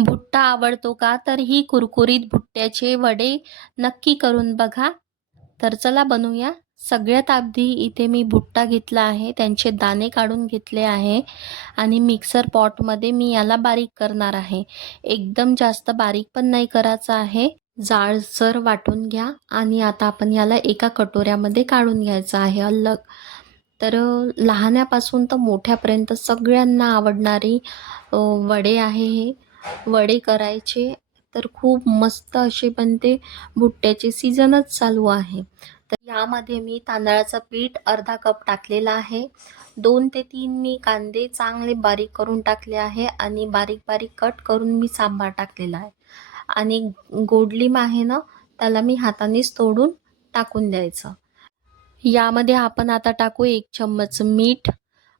भुट्टा आवडतो का? तर ही कुरकुरीत भुट्ट्याचे वडे नक्की करून बघा. तर चला बनवूया. सगळ्यात आधी इथे मी भुट्टा घेतला आहे, त्यांचे दाणे काढून घेतले आहे आणि मिक्सर पॉटमध्ये मी याला बारीक करणार आहे. एकदम जास्त बारीक पण नाही करायचं आहे, जाडसर वाटून घ्या आणि आता आपण याला एका कटोऱ्यामध्ये काढून घ्यायचं आहे अलग. तर लहान्यापासून तर मोठ्यापर्यंत सगळ्यांना आवडणारी वडे आहे हे. वडे करायचे तर खूप मस्त असे बनते. भुट्ट्याचे सीझनच चालू आहे. तर यामध्ये मी तांदळाचं पीठ अर्धा कप टाकलेला आहे. 2 ते 3 मी कांदे चांगले बारीक करून टाकले आहे आणि बारीक बारीक कट करून मी सांबार टाकलेला आहे. आणि गोड लिंब आहे ना, त्याला मी हातानेच तोडून टाकून द्यायचं. यामध्ये आपण आता टाकू 1 चम्मच मीठ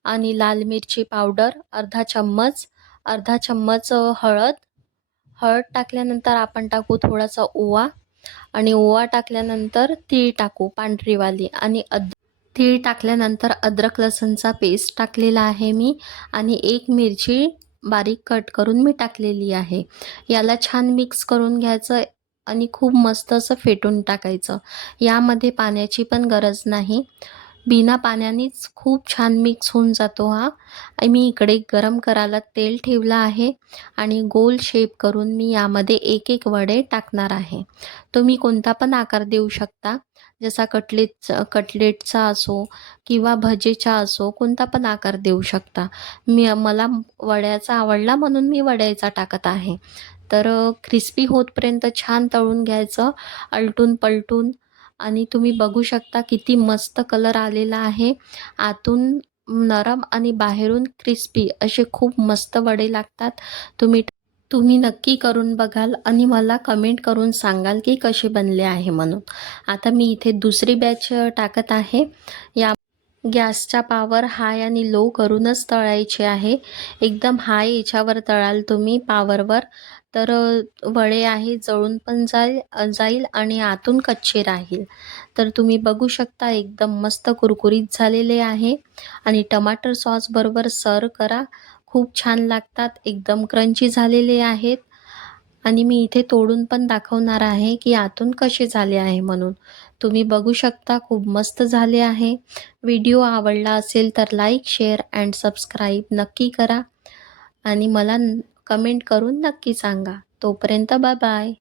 आणि लाल मिरची पावडर अर्धा चम्मच हळद. हळद टाकल्यानंतर आपण टाकू थोडासा ओवा आणि ओवा टाकल्यानंतर तीळ टाकू पांढरीवाली आणि तीळ टाकल्यानंतर अद्रक लसणचा पेस्ट टाकलेला आहे मी आणि 1 मिरची बारीक कट करून मी टाकलेली आहे. याला छान मिक्स करून घ्यायचं आणि खूप मस्त असं फेटून टाकायचं. यामध्ये पाण्याची पण गरज नाही. बिना पाण्यानेच खूप छान मिक्स होऊन जातो हा. आणि मी इकडे गरम करायला तेल ठेवलं आहे आणि गोल शेप करून मी यामध्ये एक एक वडे टाकणार आहे. तुम्ही कोणता पण आकार देऊ शकता, जसा कटलेटचा असो किंवा भजेचा असो, कोणता पण आकार देऊ शकता. मला वड्याचा आवडला म्हणून मी वड्याचा टाकत आहे. तर क्रिस्पी होतपर्यंत छान तळून घ्यायचं आलटून पलटून. आणि तुम्ही बघू शकता किती मस्त कलर आलेला आहे. आतून नरम आणि बाहेरून क्रिस्पी असे खूप मस्त वडे लागतात. तुम्ही तुम्ही नक्की करून बघाल आणि मला कमेंट करून सांगाल की कसे बनले आहे म्हणून. आता मी इथे दुसरी बॅच टाकत आहे. या गॅसचा पॉवर हाय आणि लो करूनच तळायचे आहे. एकदम हाय याच्यावर तळाल तुम्ही पॉवरवर तर वडे आहे जळून पण जाईल आणि आतून कच्चे राहील. तर तुम्ही बघू शकता एकदम मस्त कुरकुरीत झालेले आहे आणि टमाटर सॉस बरोबर सर्व करा. खूप छान लागतात. एकदम क्रंची झालेले आहेत आणि मी इथे तोडून पण दाखवणार आहे की आतून कसे झाले आहे म्हणून. तुम्ही बघू शकता खूप मस्त झाले आहे. व्हिडिओ आवडला असेल तर लाईक, शेअर अँड सबस्क्राईब नक्की करा आणि मला कमेंट करून नक्की सांगा. तोपर्यंत बाय बाय.